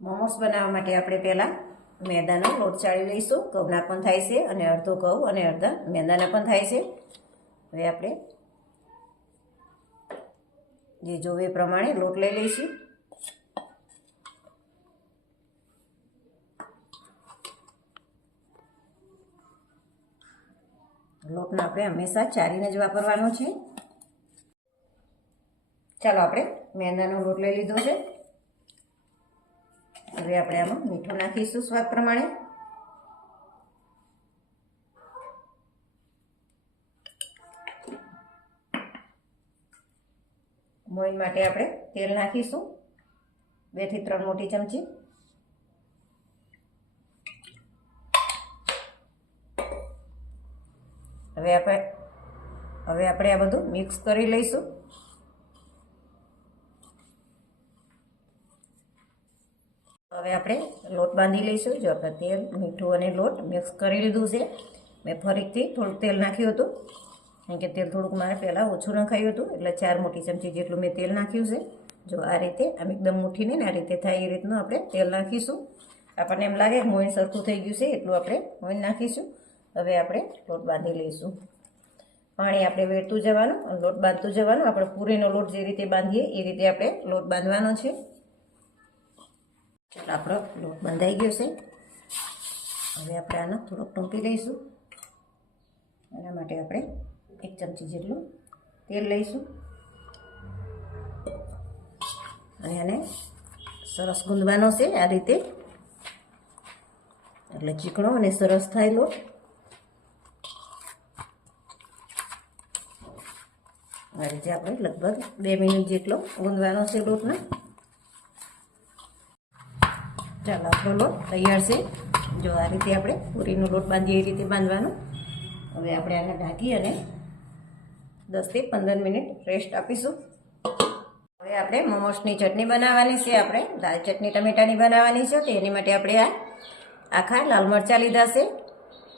મોમોસ બનાવવા માટે આપણે પહેલાં મેદાનો લોટ ચાળી લઈશું. ઘઉંના પણ થાય છે અને અડધો ઘઉં અને અડધા મેદાના પણ થાય છે. હવે આપણે જે જોવે એ પ્રમાણે લોટ લઈ લઈશું. લોટને આપણે હંમેશા ચારીને જ વાપરવાનો છે. ચાલો આપણે મેદાનો લોટ લઈ લીધો છે. હવે આપણે આમાં મીઠું નાખીશું સ્વાદ પ્રમાણે. મોઈન માટે આપણે તેલ નાખીશું 2 થી 3 મોટી ચમચી. હવે આપણે આ બધું મિક્સ કરી લઈશું. હવે આપણે લોટ બાંધી લઈશું. જો આપણે તેલ, મીઠું અને લોટ મિક્સ કરી લીધું છે. મેં ફરીથી થોડુંક તેલ નાખ્યું હતું, કારણ કે તેલ થોડુંક મારે પહેલાં ઓછું નખાયું હતું, એટલે 4 મોટી ચમચી જેટલું મેં તેલ નાખ્યું છે. જો આ રીતે આમ એકદમ મુઠ્ઠીને આ રીતે થાય એ રીતનું આપણે તેલ નાખીશું. આપણને એમ લાગે કે મોઈન સરખું થઈ ગયું છે એટલું આપણે મોઈન નાખીશું. હવે આપણે લોટ બાંધી લઈશું. પાણી આપણે વેડતું જવાનું અને લોટ બાંધતું જવાનું. આપણે પૂરીનો લોટ જે રીતે બાંધીએ એ રીતે આપણે લોટ બાંધવાનો છે. ચાલો આપણો લોટ બાંધાઈ ગયો છે. હવે આપણે આને થોડોક ટૂંપી લઈશું. એના માટે આપણે 1 ચમચી જેટલું તેલ લઈશું અને આને સરસ ગૂંદવાનો છે આ રીતે, એટલે ચીકણો અને સરસ થાય લોટ. આ રીતે આપણે લગભગ 2 મિનિટ જેટલો ગૂંદવાનો છે લોટને. ચાલો આપણો લોટ તૈયાર છે. જો આ રીતે આપણે પૂરીનો લોટ બાંધીએ એ રીતે બાંધવાનો. હવે આપણે આને ઢાંકી અને 10 થી 15 મિનિટ રેસ્ટ આપીશું. હવે આપણે મોમોસની ચટણી બનાવવાની છે. આપણે દાલ ચટણી ટમેટાની બનાવવાની છે. તો એની માટે આપણે આ આખા લાલ મરચાં લીધા છે.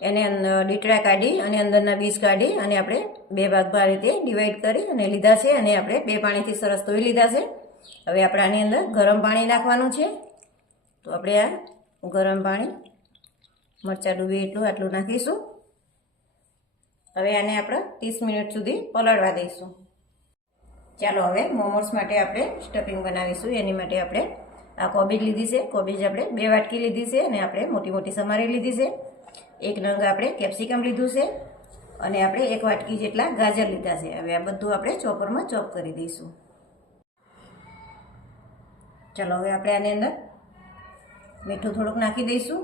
એને ડીટડા કાઢી અને અંદરના બીજ કાઢી અને આપણે 2 ભાગમાં આ રીતે ડિવાઈડ કરી અને લીધા છે. અને આપણે 2 પાણીથી સરસ ધોઈ લીધા છે. હવે આપણે આની અંદર ગરમ પાણી નાખવાનું છે. તો આપણે આ ગરમ પાણી મરચાં ડૂબે એટલું આટલું નાખીશું. હવે આને આપણે 30 મિનિટ સુધી પલાળવા દઈશું. ચાલો હવે મોમોસ માટે આપણે સ્ટફિંગ બનાવીશું. એની માટે આપણે આ કોબીજ લીધી છે. કોબીજ આપણે 2 વાટકી લીધી છે અને આપણે મોટી મોટી સમારી લીધી છે. 1 નંગ આપણે કેપ્સિકમ લીધું છે અને આપણે 1 વાટકી જેટલા ગાજર લીધા છે. હવે આ બધું આપણે ચોપરમાં ચોપ કરી દઈશું. ચાલો હવે આપણે આની અંદર મીઠું થોડુંક નાખી દઈશું.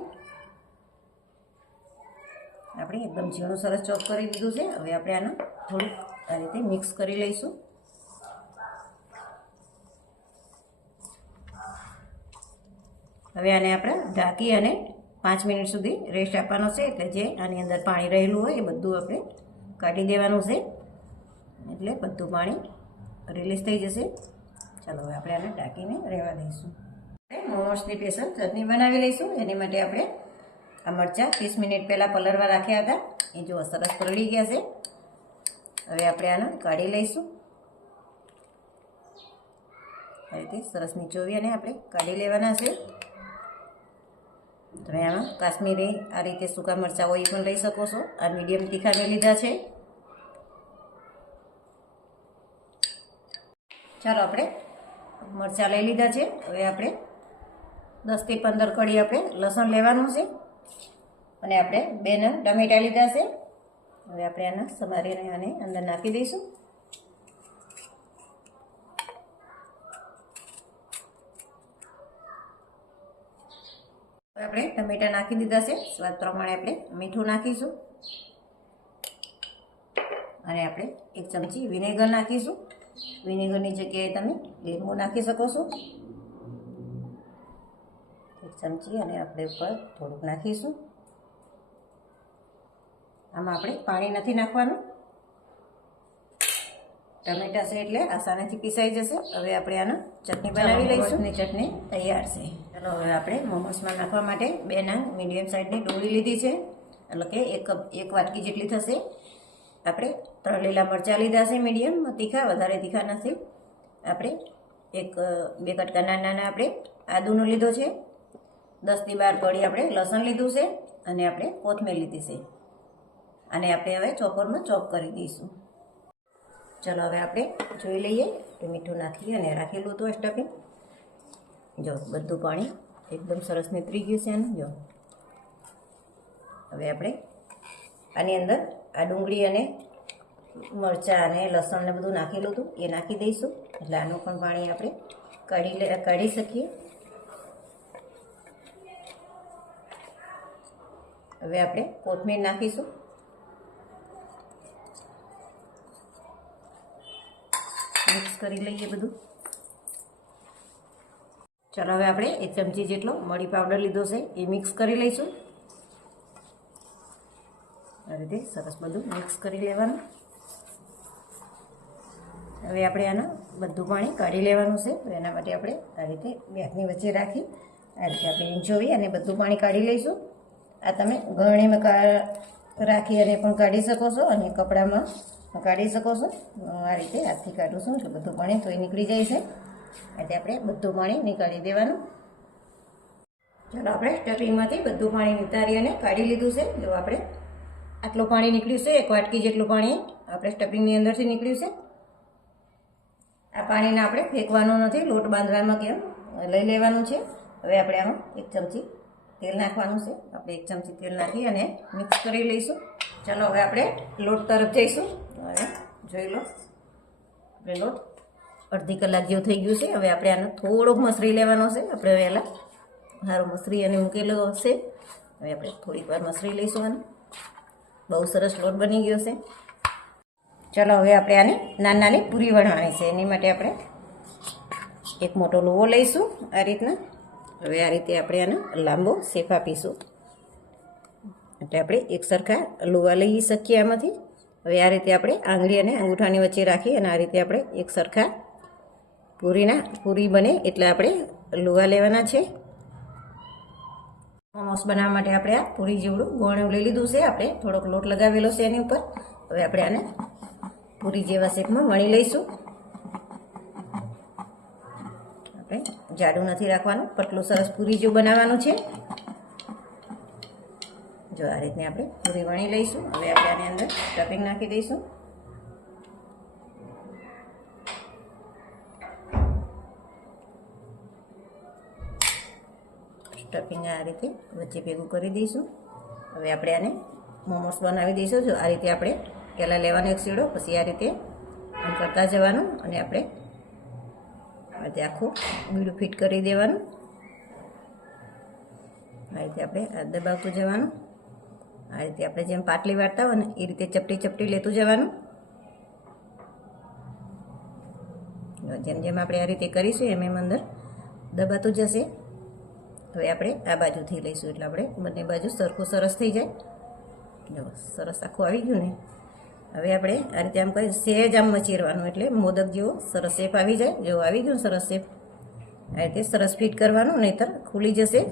આપણે એકદમ ઝીણું સરસ ચોપ કરી દીધું છે. હવે આપણે આને થોડુંક આ રીતે મિક્સ કરી લઈશું. હવે આને આપણે ઢાંકી અને 5 મિનિટ સુધી રેસ્ટ આપવાનો છે. એટલે જે આની અંદર પાણી રહેલું હોય એ બધું આપણે કાઢી દેવાનું છે, એટલે બધું પાણી રિલીઝ થઈ જશે. ચાલો હવે આપણે આને ઢાંકીને રહેવા દઈશું. મોમોસની સ્પેશિયલ ચટણી બનાવી લઈશું. એની માટે આપણે આ મરચાં 30 મિનિટ પહેલાં પલળવા રાખ્યા હતા. એ જો સરસ પલળી ગયા છે. હવે આપણે આને કાઢી લઈશું. આ રીતે સરસ નીચોવી અને આપણે કાઢી લેવાના છે. તમે આમાં કાશ્મીરી આ રીતે સૂકા મરચાં હોય એ પણ લઈ શકો છો. આ મીડિયમ તીખાને લીધા છે. ચાલો આપણે મરચાં લઈ લીધા છે. હવે આપણે 10 થી 15 કળી આપણે લસણ લેવાનું છે અને આપણે 2 નંગ ટમેટા લીધા છે. હવે આપણે આને સમારીને આને અંદર નાખી દઈશું. હવે આપણે ટમેટા નાખી દીધા છે. સ્વાદ પ્રમાણે આપણે મીઠું નાખીશું અને આપણે 1 ચમચી વિનેગર નાખીશું. વિનેગરની જગ્યાએ તમે લીંબુ નાખી શકો છો. 1 ચમચી અને આપણે ઉપર થોડુંક નાખીશું. આમાં આપણે પાણી નથી નાખવાનું. ટમેટા છે એટલે આસાનીથી પીસાઈ જશે. હવે આપણે આને ચટણી બનાવી લઈશું. ચટણી તૈયાર છે. ચાલો હવે આપણે મોમોસમાં નાખવા માટે 2 નંગ મીડિયમ સાઇઝની ડુંગળી લીધી છે, એટલે કે 1 વાટકી જેટલી થશે. આપણે 3 લીલા મરચાં લીધા છે મીડિયમ તીખા, વધારે તીખા નથી. આપણે બે કટકા નાના આપણે આદુનો લીધો છે, 10થી 12 કળી આપણે લસણ લીધું છે અને આપણે કોથમીર લીધી છે. અને આપણે હવે ચોપરમાં ચોપ કરી દઈશું. ચાલો હવે આપણે જોઈ લઈએ તો મીઠું નાખી અને રાખેલું હતું સ્ટફિંગ. જો બધું પાણી એકદમ સરસ નીતરી ગયું છે આનું. જો હવે આપણે આની અંદર આ ડુંગળી અને મરચાં અને લસણ ને બધું નાખેલું હતું એ નાખી દઈશું. એટલે આનું પણ પાણી આપણે કાઢી શકીએ. હવે આપણે કોથમીર નાખીશું. મિક્સ કરી લઈએ બધું. ચાલો હવે આપણે 1 ચમચી જેટલો મરી પાવડર લીધો છે એ મિક્સ કરી લઈશું. આ રીતે સરસ બધું મિક્સ કરી લેવાનું. હવે આપણે આના બધું પાણી કાઢી લેવાનું છે. તો એના માટે આપણે આ રીતે બે હાથની વચ્ચે રાખી આ રીતે આપણે ઈંચોવી અને બધું પાણી કાઢી લઈશું. આ તમે ગળણીમાં રાખી અને પણ કાઢી શકો છો અને કપડામાં કાઢી શકો છો. આ રીતે હાથથી કાઢું છું એટલે બધું પાણી તોય નીકળી જાય છે. એટલે આપણે બધું પાણી નીકાળી દેવાનું. ચાલો આપણે સ્ટફિંગમાંથી બધું પાણી નિતારી અને કાઢી લીધું છે. જો આપણે આટલું પાણી નીકળ્યું છે, 1 વાટકી જેટલું પાણી આપણે સ્ટફિંગની અંદરથી નીકળ્યું છે. આ પાણીને આપણે ફેંકવાનું નથી, લોટ બાંધવામાં કેમ લઈ લેવાનું છે. હવે આપણે આમાં 1 ચમચી તેલ નાખવાનું છે. આપણે 1 ચમચી તેલ નાખી અને મિક્સ કરી લઈશું. ચાલો હવે આપણે લોટ તરફ જઈશું. હવે જોઈ લો આપણે લોટ અડધી કલાક જેવું થઈ ગયું છે. હવે આપણે આને થોડોક મસરી લેવાનો છે. આપણે વહેલા સારો મસરી અને મૂકેલો હશે. હવે આપણે થોડીક વાર મસરી લઈશું. આને બહુ સરસ લોટ બની ગયો છે. ચાલો હવે આપણે આને નાની પૂરી વણવાની છે. એની માટે આપણે એક મોટો લુવો લઈશું આ રીતના. હવે આ રીતે આપણે આને લાંબો શેપ આપીશું. એટલે આપણે એક સરખા લુવા લઈ શકીએ આમાંથી. હવે આ રીતે આપણે આંગળી અને અંગૂઠાની વચ્ચે રાખી અને આ રીતે આપણે એક સરખા પૂરી બને એટલે આપણે લુવા લેવાના છે. મોમોસ બનાવવા માટે આપણે આ પૂરી જેવડું ગોળું લઈ લીધું છે. આપણે થોડોક લોટ લગાવેલો છે એની ઉપર. હવે આપણે આને પૂરી જેવા શેપમાં વણી લઈશું. આપણે જાડું નથી રાખવાનું, પતલું સરસ પૂરી જેવું બનાવવાનું છે. જો આ રીતની આપણે પૂરી વણી લઈશું. હવે આપણે આની અંદર સ્ટફિંગ નાખી દઈશું. સ્ટફિંગ આ રીતે વચ્ચે ભેગું કરી દઈશું. હવે આપણે આને મોમોસ બનાવી દઈશું. જો આ રીતે આપણે પહેલાં લેવાનો એક સીડો, પછી આ રીતે આમ કરતા જવાનું અને આપણે આ રીતે આખું બીડું ફિટ કરી દેવાનું. આ રીતે આપણે આ દબાવતું જવાનું. આ રીતે આપણે જેમ પાટલી વાળતા હોય ને એ રીતે ચપટી લેતું જવાનું. જેમ જેમ આપણે આ રીતે કરીશું એમ અંદર દબાતું જશે. હવે આપણે આ બાજુથી લઈશું એટલે આપણે બંને બાજુ સરખું સરસ થઈ જાય. જો સરસ આખું આવી ગયું ને. હવે આપણે આ રીતે આમ કરી સહેજ આમ મચીરવાનું એટલે મોદક જેવો સરસ શેપ આવી જાય. જો આવી ગયું સરસ શેપ. આ રીતે સરસ ફિટ કરવાનું, નહીંતર ખુલી જશે.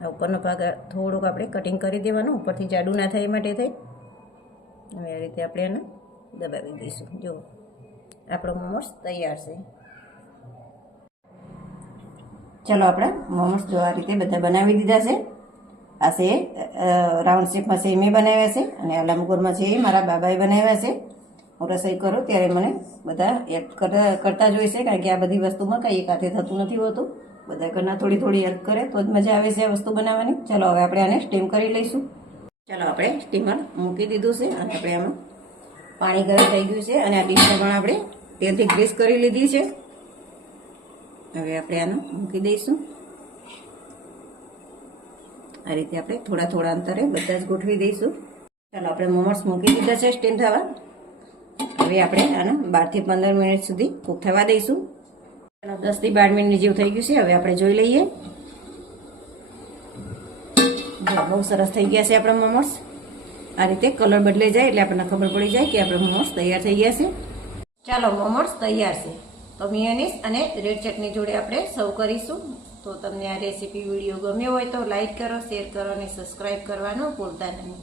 આ ઉપરનો ભાગ થોડુંક આપણે કટિંગ કરી દેવાનું, ઉપરથી જાડું ના થાય એ માટે થઈ. હવે આ રીતે આપણે એને દબાવી દઈશું. જો આપણો મોમોસ તૈયાર છે. ચાલો આપણા મોમોસ જો આ રીતે બધા બનાવી દીધા છે. આ છે રાઉન્ડ શેપમાં છે એ મેં બનાવ્યા છે અને આ લંબગોળમાં છે એ મારા બાબાએ બનાવ્યા છે. હું રસોઈ કરું ત્યારે મને બધા હેલ્પ કરતા જોઈશે, કારણ કે આ બધી વસ્તુમાં કંઈ એક હાથે થતું નથી હોતું. બધા ઘરના થોડી હેલ્પ કરે તો જ મજા આવે છે આ વસ્તુ બનાવવાની. ચાલો હવે આપણે આને સ્ટીમ કરી લઈશું. ચાલો આપણે સ્ટીમર મૂકી દીધું છે અને આપણે આમાં પાણી ગરમ થઈ ગયું છે અને આ ડીશને પણ આપણે તેલથી ગ્રીસ કરી લીધી છે. હવે આપણે આને મૂકી દઈશું. આ રીતે આપણે થોડા અંતરે બધા જ ગોઠવી દઈશું. ચાલો આપણે મોમોસ મૂકી દીધા છે સ્ટીમ થવા. હવે આપણે આને 12 થી 15 મિનિટ સુધી કૂક થવા દઈશું. 10 થી 12 મિનિટ જેવું થઈ ગયું છે. હવે આપણે જોઈ લઈએ. બહુ સરસ થઈ ગયા છે આપણા મોમોસ. આ રીતે કલર બદલાઈ જાય એટલે આપણને ખબર પડી જાય કે આપણા મોમોસ તૈયાર થઈ ગયા છે. ચાલો મોમોસ તૈયાર છે. તો મિયોનીઝ અને રેડ ચટણી જોડે આપણે સર્વ કરીશું. તો તમને આ રેસીપી વિડીયો ગમ્યો હોય તો લાઈક કરો, શેર કરો અને સબસ્ક્રાઈબ કરવાનું ભૂલતા નહીં.